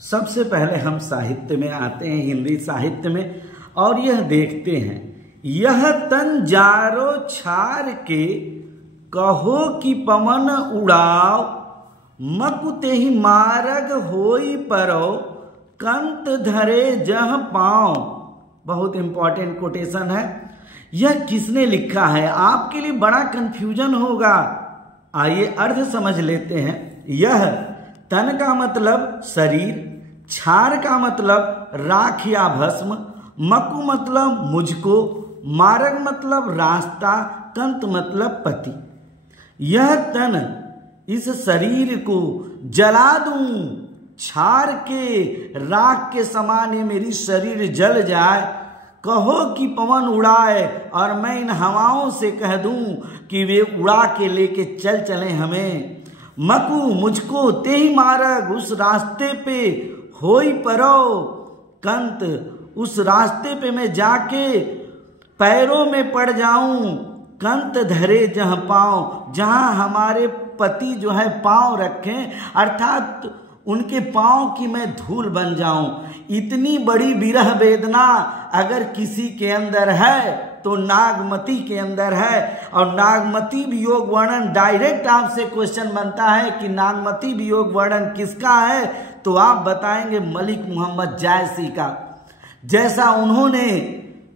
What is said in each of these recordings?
सबसे पहले हम साहित्य में आते हैं, हिंदी साहित्य में, और यह देखते हैं, यह तन जारो छार के कहो कि पवन उड़ाओ, मकुते ही मारग होई परो, कंत धरे जह पाओ। बहुत इंपॉर्टेंट कोटेशन है। यह किसने लिखा है? आपके लिए बड़ा कंफ्यूजन होगा। आइए अर्थ समझ लेते हैं। यह तन का मतलब शरीर, छार का मतलब राख या भस्म, मकु मतलब मुझको, मार्ग मतलब रास्ता, कंत मतलब पति। यह तन, इस शरीर को जला दूं, छार के राख के समान ये मेरी शरीर जल जाए, कहो कि पवन उड़ाए, और मैं इन हवाओं से कह दूं कि वे उड़ा के लेके चले हमें। मकु मुझको ते ही मार्ग, उस रास्ते पे होई परो, कंत उस रास्ते पे मैं जाके पैरों में पड़ जाऊं, कंत धरे जहाँ पाँव, जहाँ हमारे पति जो है पाँव रखें, अर्थात उनके पाँव की मैं धूल बन जाऊं। इतनी बड़ी विरह वेदना अगर किसी के अंदर है तो नागमती के अंदर है। और नागमती वियोग वर्णन, डायरेक्ट आपसे क्वेश्चन बनता है कि नागमती वियोग वर्णन किसका है, तो आप बताएंगे मलिक मोहम्मद जायसी का। जैसा उन्होंने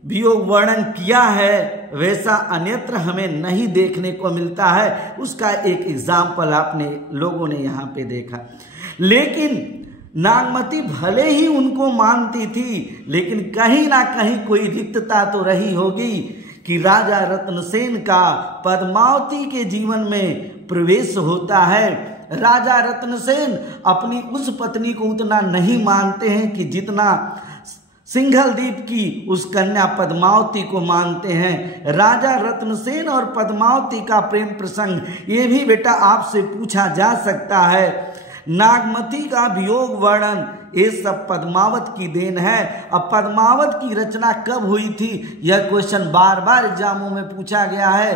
वियोग वर्णन किया है वैसा अन्यत्र हमें नहीं देखने को मिलता है। उसका एक एग्जाम्पल आपने लोगों ने यहाँ पे देखा। लेकिन नागमती भले ही उनको मानती थी, लेकिन कहीं ना कहीं कोई रिक्तता तो रही होगी कि राजा रत्नसेन का पद्मावती के जीवन में प्रवेश होता है। राजा रत्नसेन अपनी उस पत्नी को उतना नहीं मानते हैं कि जितना सिंघलदीप की उस कन्या पद्मावती को मानते हैं। राजा रत्नसेन और पद्मावती का प्रेम प्रसंग ये भी बेटा आपसे पूछा जा सकता है। नागमती का वियोग वर्णन ये सब पद्मावत की देन है। अब पद्मावत की रचना कब हुई थी, यह क्वेश्चन बार बार एग्जामों में पूछा गया है।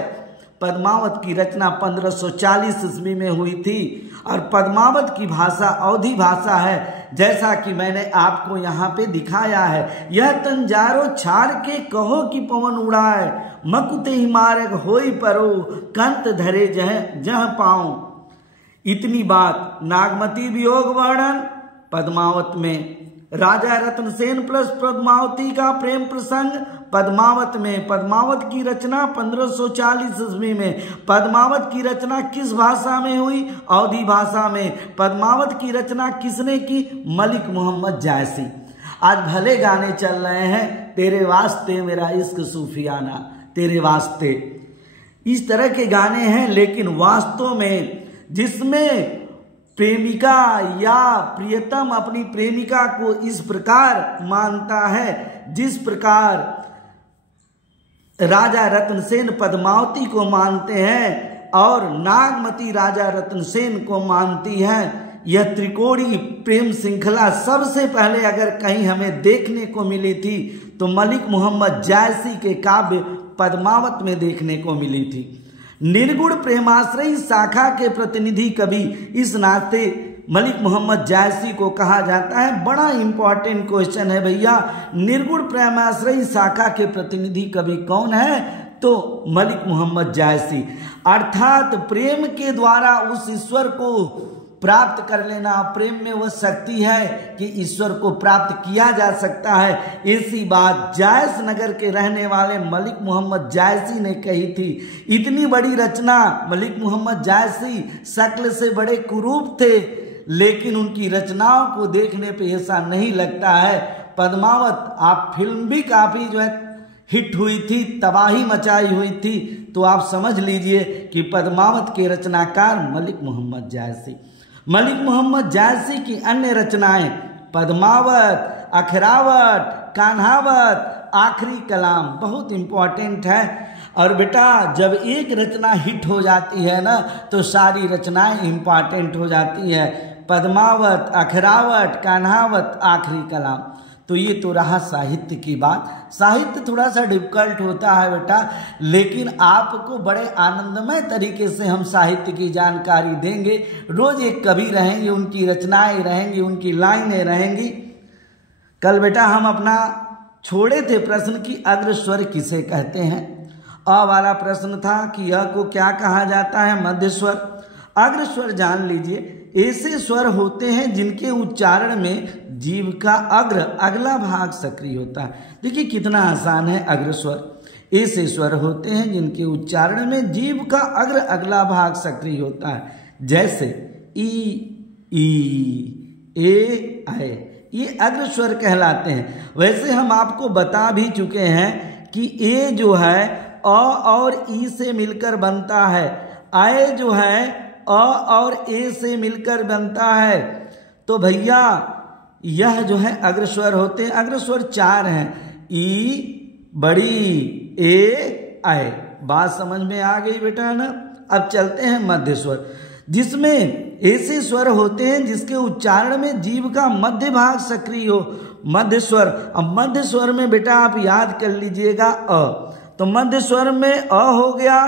पद्मावत की रचना 1540 ईस्वी में हुई थी और पद्मावत की भाषा अवधी भाषा है, जैसा कि मैंने आपको यहाँ पे दिखाया है। यह तंजारो छाड़ के कहो कि पवन उड़ाए, मकुते ही मार्ग होई परो, कंत धरे जह पाऊं। इतनी बात नागमती वियोग वर्णन पद्मावत में, राजा रत्नसेन प्लस पद्मावती का प्रेम प्रसंग पद्मावत में। पद्मावत की रचना 1540 ईस्वी में। पद्मावत की रचना किस भाषा में हुई? अवधी भाषा में। पद्मावत की रचना किसने की? मलिक मोहम्मद जायसी। आज भले गाने चल रहे हैं, तेरे वास्ते मेरा इश्क सूफियाना, तेरे वास्ते, इस तरह के गाने हैं, लेकिन वास्तव में जिसमें प्रेमिका या प्रियतम अपनी प्रेमिका को इस प्रकार मानता है जिस प्रकार राजा रत्नसेन पद्मावती को मानते हैं और नागमती राजा रत्नसेन को मानती है, यह त्रिकोणी प्रेम श्रृंखला सबसे पहले अगर कहीं हमें देखने को मिली थी तो मलिक मोहम्मद जायसी के काव्य पद्मावत में देखने को मिली थी। निर्गुण प्रेमाश्रयी शाखा के प्रतिनिधि कवि इस नाते मलिक मोहम्मद जायसी को कहा जाता है। बड़ा इंपॉर्टेंट क्वेश्चन है भैया, निर्गुण प्रेमाश्रयी शाखा के प्रतिनिधि कवि कौन है? तो मलिक मोहम्मद जायसी। अर्थात प्रेम के द्वारा उस ईश्वर को प्राप्त कर लेना, प्रेम में वह शक्ति है कि ईश्वर को प्राप्त किया जा सकता है। ऐसी बात जायस नगर के रहने वाले मलिक मोहम्मद जायसी ने कही थी। इतनी बड़ी रचना मलिक मोहम्मद जायसी शक्ल से बड़े कुरूप थे, लेकिन उनकी रचनाओं को देखने पे ऐसा नहीं लगता है। पद्मावत आप फिल्म भी काफी जो है हिट हुई थी, तबाही मचाई हुई थी, तो आप समझ लीजिए कि पद्मावत के रचनाकार मलिक मोहम्मद जायसी। मलिक मोहम्मद जायसी की अन्य रचनाएं पद्मावत, अखरावत, कान्हावत, आखिरी कलाम बहुत इंपॉर्टेंट है। और बेटा जब एक रचना हिट हो जाती है ना तो सारी रचनाएं इंपॉर्टेंट हो जाती है। पद्मावत, अखरावत, कान्हावत, आखिरी कलाम। तो ये तो रहा साहित्य की बात। साहित्य थोड़ा सा डिफिकल्ट होता है बेटा, लेकिन आपको बड़े आनंदमय तरीके से हम साहित्य की जानकारी देंगे। रोज एक कवि रहेंगे, उनकी रचनाएं रहेंगी, उनकी लाइनें रहेंगी। कल बेटा हम अपना छोड़े थे प्रश्न की अग्र स्वर किसे कहते हैं। अ वाला प्रश्न था कि अ को क्या कहा जाता है, मध्य स्वर। अग्र स्वर जान लीजिए, ऐसे स्वर होते हैं जिनके उच्चारण में जीभ का अग्र अगला भाग सक्रिय होता है। देखिए कितना आसान है अग्र स्वर। ऐसे स्वर होते हैं जिनके उच्चारण में जीभ का अग्र अगला भाग सक्रिय होता है, जैसे ई, ई, ए, ऐ, ये अग्र स्वर कहलाते हैं। वैसे हम आपको बता भी चुके हैं कि ए जो है अ और ई से मिलकर बनता है, ऐ जो है अ और ए से मिलकर बनता है। तो भैया यह जो है अग्र स्वर होते हैं। अग्र स्वर 4 हैं, ई, बड़ी, ए, ऐ। बात समझ में आ गई बेटा ना। अब चलते हैं मध्य स्वर, जिसमें ऐसे स्वर होते हैं जिसके उच्चारण में जीभ का मध्य भाग सक्रिय हो, मध्य स्वर। अब मध्य स्वर में बेटा आप याद कर लीजिएगा अ, तो मध्य स्वर में अ हो गया,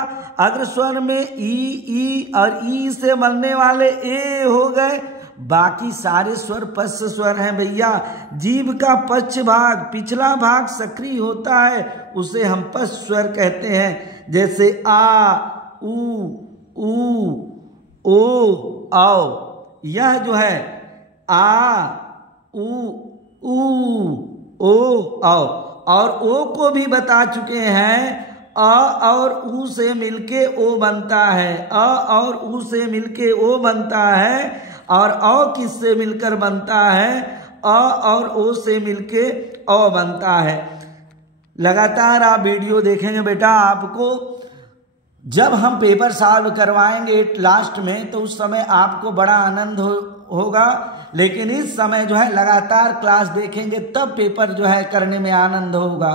अग्र स्वर में ई और ई से बनने वाले ए हो गए। बाकी सारे स्वर पश्च स्वर हैं भैया। जीभ का पश्च भाग, पिछला भाग सक्रिय होता है, उसे हम पश्च स्वर कहते हैं। जैसे आ, ऊ, ओ, आओ। यह जो है आ, ऊ, ओ, आओ। और ओ को भी बता चुके हैं, अ और ऊ से मिलके ओ बनता है, अ और ऊ से मिलके ओ बनता है। और अ किससे मिलकर बनता है, अ और ओ से मिलके अ बनता है। लगातार आप वीडियो देखेंगे बेटा, आपको जब हम पेपर सॉल्व करवाएंगे लास्ट में तो उस समय आपको बड़ा आनंद होगा। लेकिन इस समय जो है लगातार क्लास देखेंगे तब पेपर जो है करने में आनंद होगा।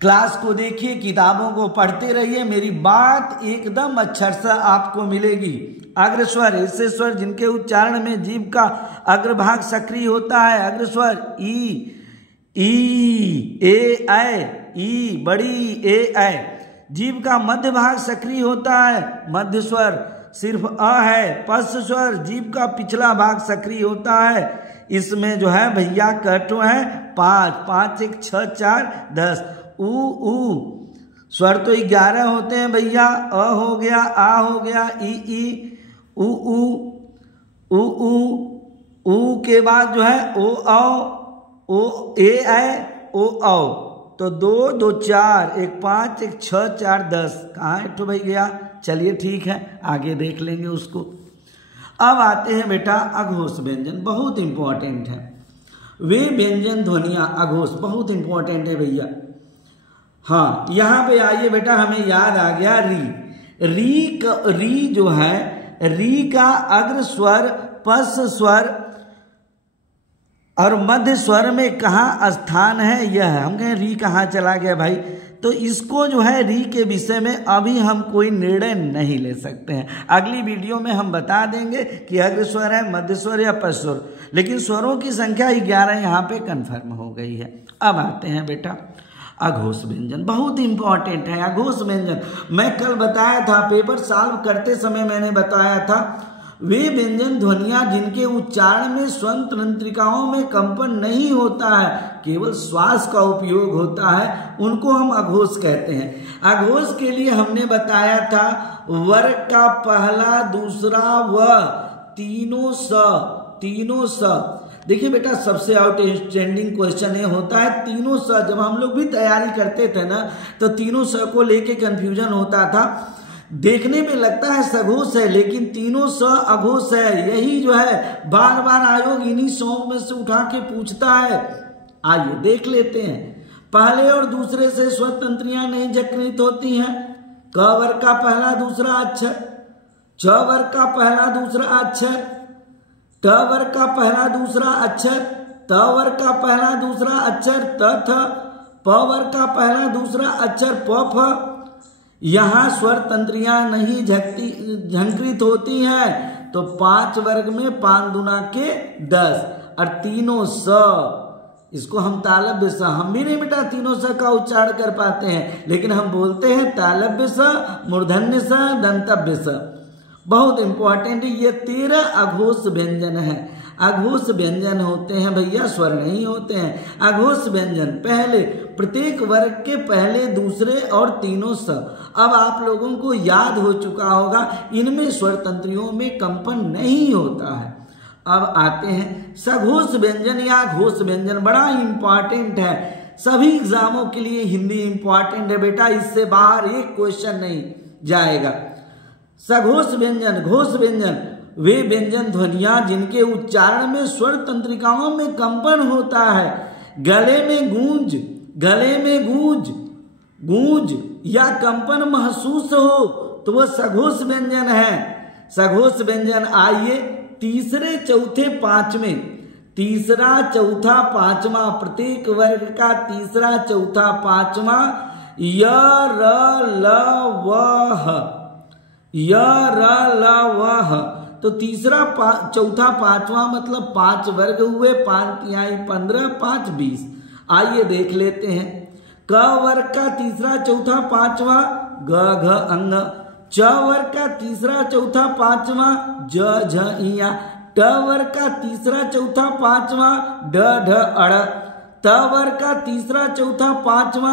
क्लास को देखिए, किताबों को पढ़ते रहिए, मेरी बात एकदम अक्षर से आपको मिलेगी। अग्र स्वर ऐसे स्वर जिनके उच्चारण में जीभ का अग्रभाग सक्रिय होता है। अग्र स्वर ई, ए, ऐ, ई, बड़ी, ए, ऐ। जीभ का मध्य भाग सक्रिय होता है। मध्य स्वर सिर्फ अ है। पश्च स्वर जीभ का पिछला भाग सक्रिय होता है। इसमें जो है भैया कटो है 5, 5 1 6 4 10। ऊ स्वर तो 11 होते हैं भैया। अ हो गया, आ हो गया, ई, ऊ के बाद जो है ओ, आओ, ओ, ए, ऐ, ओ, आओ। तो 2 2 4 1 5 1 6 4 10। कहाँ है तो भैया? चलिए ठीक है, आगे देख लेंगे उसको। अब आते हैं बेटा अघोष व्यंजन, बहुत इंपॉर्टेंट है। वे व्यंजन ध्वनियां अघोष बहुत इंपॉर्टेंट है भैया। हाँ, यहाँ पे आइए बेटा, हमें याद आ गया री जो है, री का अग्र स्वर, पश्च स्वर और मध्य स्वर में कहाँ स्थान है यह। हम कहें री कहाँ चला गया भाई, तो इसको जो है री के विषय में अभी हम कोई निर्णय नहीं ले सकते हैं। अगली वीडियो में हम बता देंगे कि अग्र स्वर है, मध्य स्वर या पश्च स्वर। लेकिन स्वरों की संख्या 11 यहाँ पे कंफर्म हो गई है। अब आते हैं बेटा अघोष व्यंजन, बहुत इंपॉर्टेंट है अघोष व्यंजन। मैं कल बताया था, पेपर सॉल्व करते समय मैंने बताया था, वे व्यंजन ध्वनियां जिनके उच्चारण में स्वंत तंत्रिकाओं में कंपन नहीं होता है, केवल श्वास का उपयोग होता है, उनको हम अघोष कहते हैं। अघोष के लिए हमने बताया था वर्ग का पहला, दूसरा व, तीनों स। देखिए बेटा, सबसे आउटस्टैंडिंग क्वेश्चन ये होता है तीनों स। जब हम लोग भी तैयारी करते थे ना, तो तीनों स को लेके कंफ्यूजन होता था। देखने में लगता है सघोष है, लेकिन तीनों स अघोष है। यही जो है बार बार आयोग इन्हीं सौ में से उठा के पूछता है। आइए देख लेते हैं। पहले और दूसरे से स्वतंत्रियां नहीं जकरित होती हैं। क वर्ग का पहला दूसरा अक्षर, च वर्ग का पहला दूसरा अक्षर, ट वर्ग का पहला दूसरा अक्षर, त वर्ग का पहला दूसरा अक्षर त थ, प वर्ग का पहला दूसरा अक्षर प फ। यहाँ स्वर तंत्रियां नहीं झंकृत होती हैं, तो 5 वर्ग में 5 दूना के 10 और तीनों स, इसको हम तालव्य स, हम भी नहीं बेटा तीनों स का उच्चारण कर पाते हैं, लेकिन हम बोलते हैं तालव्य स, मूर्धन्य स, दंतव्य स। बहुत इंपॉर्टेंट, ये 13 अघोष व्यंजन है। अघोष व्यंजन होते हैं भैया, स्वर नहीं होते हैं। अघोष व्यंजन पहले, प्रत्येक वर्ग के पहले, दूसरे और तीनों स। अब आप लोगों को याद हो चुका होगा, इनमें स्वर तंत्रियों में कंपन नहीं होता है। अब आते हैं सघोष व्यंजन या घोष व्यंजन, बड़ा इंपॉर्टेंट है, सभी एग्जामों के लिए हिंदी इंपॉर्टेंट है बेटा, इससे बाहर एक क्वेश्चन नहीं जाएगा। सघोष व्यंजन, घोष व्यंजन वे व्यंजन ध्वनियां जिनके उच्चारण में स्वर तंत्रिकाओं में कंपन होता है। गले में गूंज या कंपन महसूस हो तो वह सघोष व्यंजन है। सघोष व्यंजन आइए तीसरे, चौथे, पांचवें, तीसरा, चौथा, पांचवा, प्रत्येक वर्ग का तीसरा, चौथा, पांचवा, य र ल व। तो तीसरा, चौथा, पांचवा मतलब 5 वर्ग हुए, 5 तिहाई 15, 5 20। आइए देख लेते हैं। क वर्ग का तीसरा, चौथा, पांचवा ग घ अंग। च वर्ग का तीसरा, चौथा, पांचवा ज झ इया। ट वर्ग का तीसरा, चौथा, पांचवा ड ढ अड़। त वर्ग का तीसरा, चौथा, पांचवा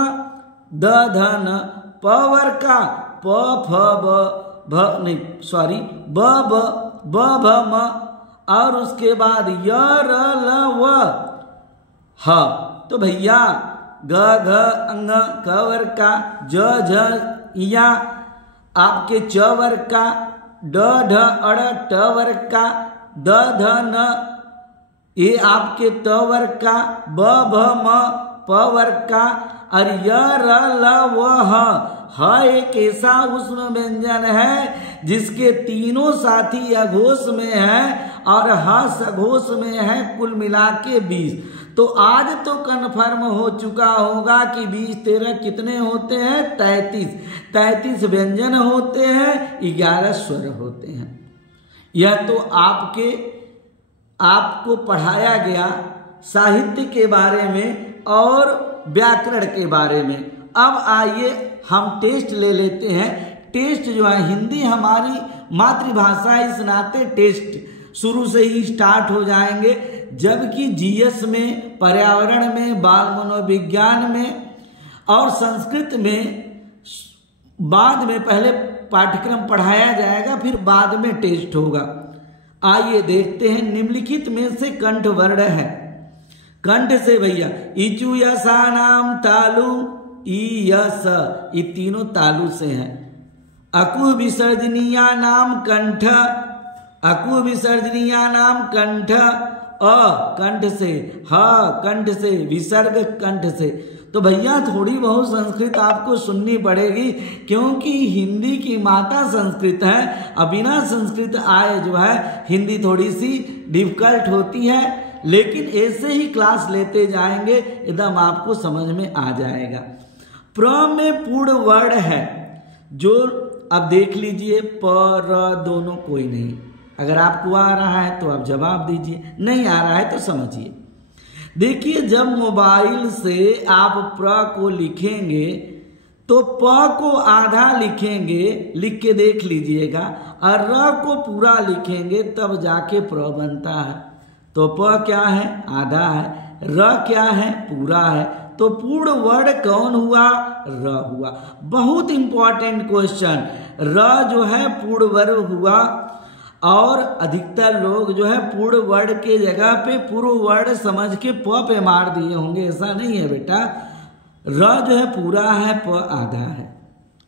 द ध न। प वर्ग का प फ ब भ म, और उसके बाद य र ल व ह। तो भैया ग घ अंग, क वर्ग का ज झ इया, आपके च वर्ग का ड ढ अड़, ट वर्ग का द ध न, ये आपके त वर्ग का ब भ म, प वर्ग का और य र ल व ह एक ऐसा उष्ण व्यंजन है जिसके तीनों साथी अघोष में है और ह सघोष में है, कुल मिला के 20। तो आज तो कन्फर्म हो चुका होगा कि 20 13 कितने होते हैं, 33 व्यंजन होते हैं, 11 स्वर होते हैं। यह तो आपको पढ़ाया गया साहित्य के बारे में और व्याकरण के बारे में। अब आइए हम टेस्ट ले लेते हैं। टेस्ट जो है, हिंदी हमारी मातृभाषा है, इस नाते टेस्ट शुरू से ही स्टार्ट हो जाएंगे, जबकि जीएस में, पर्यावरण में, बाल मनोविज्ञान में और संस्कृत में बाद में पहले पाठ्यक्रम पढ़ाया जाएगा, फिर बाद में टेस्ट होगा। आइए देखते हैं। निम्नलिखित में से कंठ वर्ण है। कंठ से भैया इचु यसा नाम तालु ई यस, ये तीनों तालु से हैं। अकु विसर्जनीया नाम कंठ, अकु विसर्जनीया नाम कंठ, अ कंठ से, ह कंठ से, विसर्ग कंठ से। तो भैया थोड़ी बहुत संस्कृत आपको सुननी पड़ेगी, क्योंकि हिंदी की माता संस्कृत है। अब बिना संस्कृत आए जो है हिंदी थोड़ी सी डिफिकल्ट होती है, लेकिन ऐसे ही क्लास लेते जाएंगे एकदम आपको समझ में आ जाएगा। प्र में पूर्ण वर्ण है जो, अब देख लीजिए, प र दोनों कोई नहीं। अगर आपको आ रहा है तो आप जवाब दीजिए, नहीं आ रहा है तो समझिए। देखिए, जब मोबाइल से आप प्र को लिखेंगे तो प को आधा लिखेंगे, लिख के देख लीजिएगा, और र को पूरा लिखेंगे तब जाके प्र बनता है। तो प क्या है, आधा है, र क्या है, पूरा है। तो पूर्ण वर्ण कौन हुआ, र हुआ। बहुत इंपॉर्टेंट क्वेश्चन, र जो है पूर्ण वर्ण हुआ, और अधिकतर लोग जो है पूर्ण वर्ण के जगह पे पूर्व वर्ण समझ के प पे मार दिए होंगे। ऐसा नहीं है बेटा, र जो है पूरा है, प आधा है।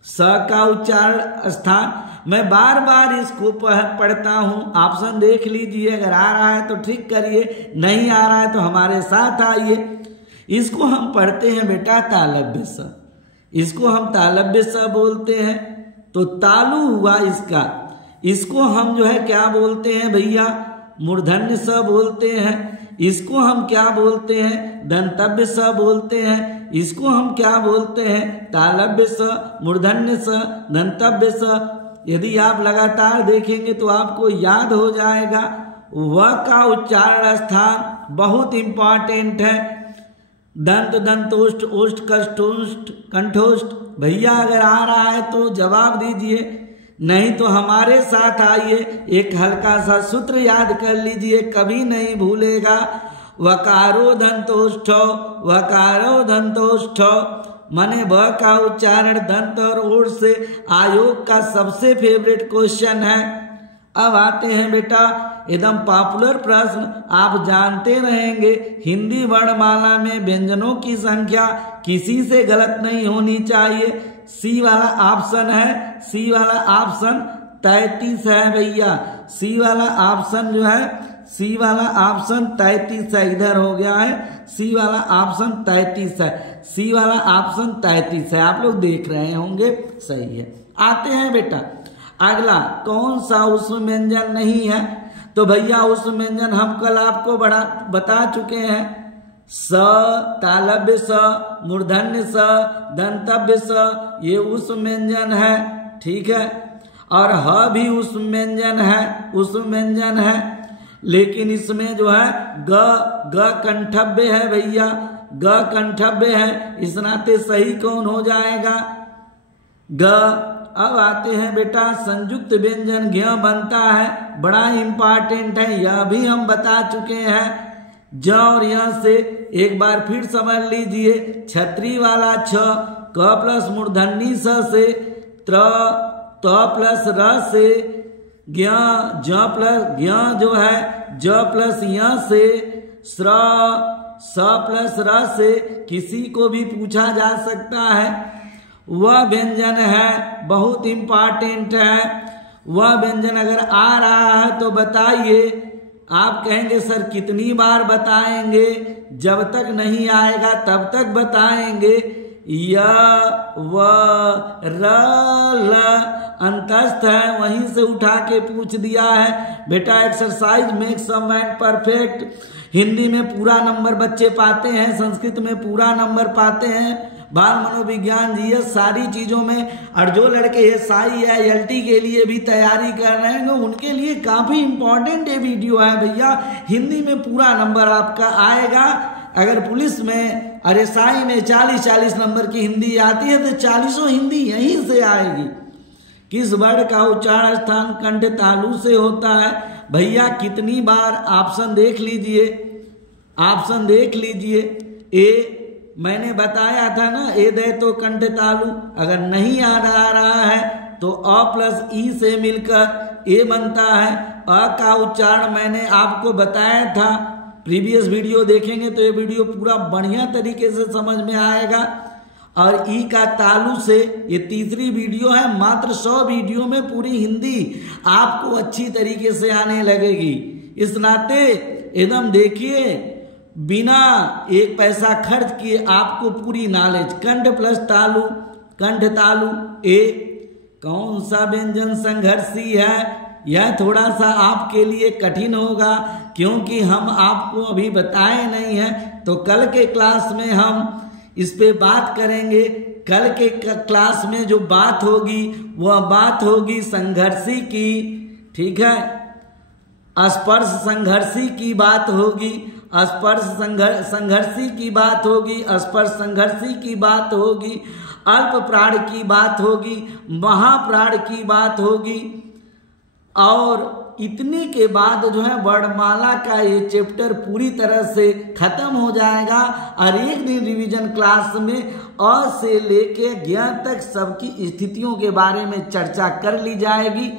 स का उच्चारण स्थान, मैं बार बार इसको पढ़ता हूं, ऑप्शन देख लीजिए, अगर आ रहा है तो ठीक करिए, नहीं आ रहा है तो हमारे साथ आइए। इसको हम पढ़ते हैं बेटा तालव्य स, इसको हम तालव्य स बोलते हैं। तो तालु हुआ इसका, इसको हम जो है क्या बोलते हैं भैया, मूर्धन्य स बोलते हैं। इसको हम क्या बोलते हैं, दंतव्य स बोलते हैं। इसको हम क्या बोलते हैं, तालव्य स, मूर्धन्य स, दंतव्य स। यदि आप लगातार देखेंगे तो आपको याद हो जाएगा। व का उच्चारण स्थान बहुत इंपॉर्टेंट है। दंत दंतोष्ठ ओष्ठ कष्टोष्ठ कंठोष्ठ। भैया अगर आ रहा है तो जवाब दीजिए, नहीं तो हमारे साथ आइए, एक हल्का सा सूत्र याद कर लीजिए, कभी नहीं भूलेगा। वकारो दंतोष्ठ, वकारो दंतोष्ठ, माने व का उच्चारण दंत और ओष्ठ से आयोग का सबसे फेवरेट क्वेश्चन है। अब आते हैं बेटा एकदम पॉपुलर प्रश्न, आप जानते रहेंगे हिंदी वर्णमाला में व्यंजनों की संख्या किसी से गलत नहीं होनी चाहिए। सी वाला ऑप्शन है, सी वाला ऑप्शन 33 है भैया। सी वाला ऑप्शन जो है, सी वाला ऑप्शन 33 है, इधर हो गया है, सी वाला ऑप्शन 33 है, सी वाला ऑप्शन 33 है, आप लोग देख रहे होंगे, सही है। आते हैं बेटा अगला, कौन सा उसमें व्यंजन नहीं है? तो भैया उस व्यंजन हम कल आपको बता चुके हैं। स, तालव्य स, मूर्धन्य स, दंतव्य स, ये उस व्यंजन है, ठीक है। और ह भी उस व्यंजन है, उस व्यंजन है। लेकिन इसमें जो है ग कंठव्य है भैया, ग कंठव्य है, इस नाते सही कौन हो जाएगा? ग। अब आते हैं बेटा संयुक्त व्यंजन ज्ञ बनता है, बड़ा इंपॉर्टेंट है, यह भी हम बता चुके हैं। ज और य से एक बार फिर समझ लीजिए, छतरी वाला छ, क प्लस मूर्धन्य स से त्र, त प्लस र से ज्ञ, ज प्लस ज्ञ जो है ज प्लस य से स्र, स प्लस र से किसी को भी पूछा जा सकता है। वह व्यंजन है, बहुत इंपॉर्टेंट है। वह व्यंजन अगर आ रहा है तो बताइए। आप कहेंगे सर कितनी बार बताएंगे? जब तक नहीं आएगा तब तक बताएंगे। य व र ल अंतस्थ है, वहीं से उठा के पूछ दिया है बेटा। Exercise make some mind perfect. Hindi में पूरा नंबर बच्चे पाते हैं, संस्कृत में पूरा नंबर पाते हैं, बाल मनोविज्ञान जीएस सारी चीजों में। और जो लड़के एसआई या एलटी के लिए भी तैयारी कर रहे हैं उनके लिए काफी इंपॉर्टेंट ये वीडियो है भैया। हिंदी में पूरा नंबर आपका आएगा। अगर पुलिस में और एसआई में 40-40 नंबर की हिंदी आती है तो 40 हिंदी यहीं से आएगी। किस वर्ण का उच्चारण स्थान कंठ तालु से होता है? भैया कितनी बार ऑप्शन देख लीजिए, ऑप्शन देख लीजिए। ए मैंने बताया था ना, ए दे तो कंठ तालु। अगर नहीं आ रहा है तो अ प्लस ई से मिलकर ए बनता है। अ का उच्चारण मैंने आपको बताया था, प्रीवियस वीडियो देखेंगे तो ये वीडियो पूरा बढ़िया तरीके से समझ में आएगा। और ई का तालु से, ये तीसरी वीडियो है, मात्र 100 वीडियो में पूरी हिंदी आपको अच्छी तरीके से आने लगेगी। इस नाते एकदम देखिए बिना एक पैसा खर्च किए आपको पूरी नॉलेज। कंठ प्लस तालु, कंठ तालु ए। कौन सा व्यंजन संघर्षी है? यह थोड़ा सा आपके लिए कठिन होगा क्योंकि हम आपको अभी बताए नहीं है, तो कल के क्लास में हम इस पे बात करेंगे। कल के क्लास में जो बात होगी वह बात होगी संघर्षी की, ठीक है। स्पर्श संघर्षी की बात होगी, स्पर्श संघर्षी की बात होगी, स्पर्श संघर्षी की बात होगी, अल्प प्राण की बात होगी, महाप्राण की बात होगी। और इतने के बाद जो है वर्णमाला का ये चैप्टर पूरी तरह से खत्म हो जाएगा। और एक दिन रिवीजन क्लास में अ से लेके ज्ञ तक सबकी स्थितियों के बारे में चर्चा कर ली जाएगी।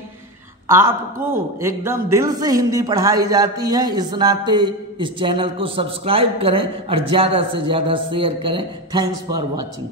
आपको एकदम दिल से हिंदी पढ़ाई जाती है, इस नाते इस चैनल को सब्सक्राइब करें और ज़्यादा से ज़्यादा शेयर करें। Thanks for watching.